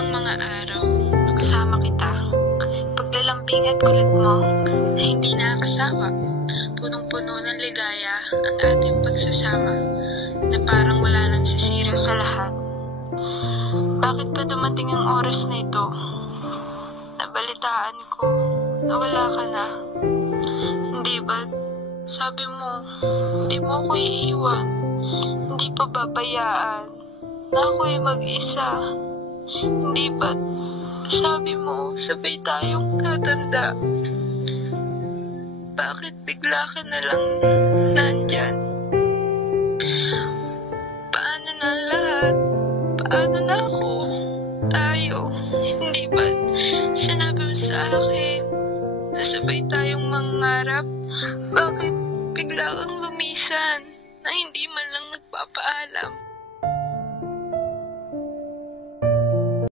ilang mga araw na kasama kita. Paglalambing at kulit mo na hindi nakakasawa. Punong-puno ng ligaya ang ating pagsasama na parang wala nang sisira sa lahat. Bakit pa dumating ang oras na ito? Nabalitaan ko na wala ka na. Hindi ba sabi mo, hindi mo ako iiwan, hindi pa babayaan na ako'y mag-isa? Hindi ba sabi mo, sabay tayong tatanda? Bakit bigla ka na lang nandyan? Paano na lahat? Paano na ako? Tayo? Hindi ba sinabi mo sa akin na sabay tayong mangarap? Bakit bigla kang lumisan na hindi man lang nagpapaalam?